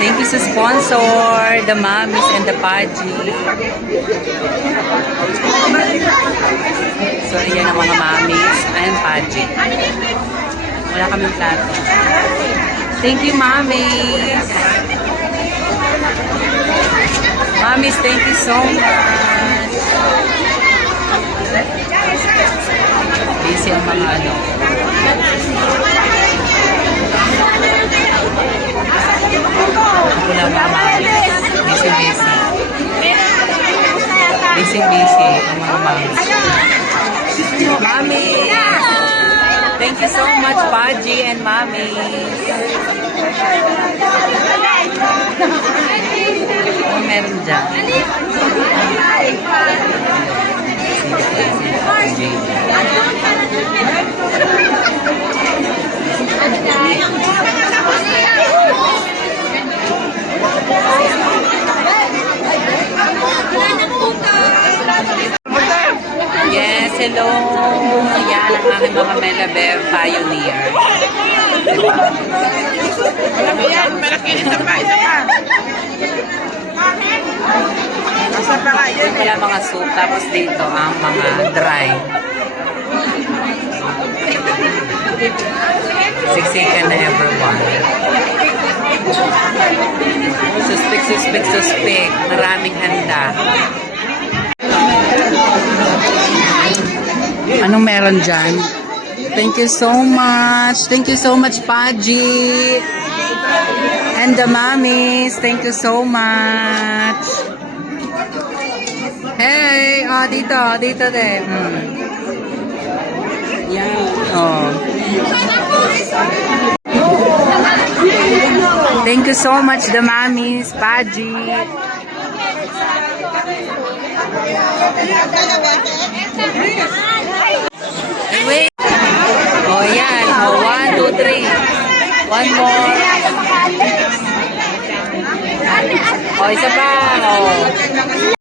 Thank you sa sponsor, the mommies and the paji. So, ayan ang mga mommies and paji. Wala kaming plato. Thank you, mommies. Mommies, thank you so much. Busy ang mga ano. Ako lang mga mommies. Busy, busy. Busy, busy ang mga mommies. Mami! Thank you so much, Paji and Mami. Meron dyan? Hello. Yan ang aking mga Melabear Pioneer. Ayan, malaki isa pa, isa pa. Isa pa nga yan Yung pala mga soup, tapos dito ang mga dry. Siksikan na everyone. Suspect, suspect, suspect. Maraming handa. Anong meron dyan? Thank you so much. Thank you so much, Paji. And the mommies, thank you so much. Hey! Oh, dito, dito din. Hmm. Yan. Oh. Thank you so much, the mommies, Paji. Hey, wait. Oh, yan. Oh, one, two, three. One more. Oh, isa pa. Oh.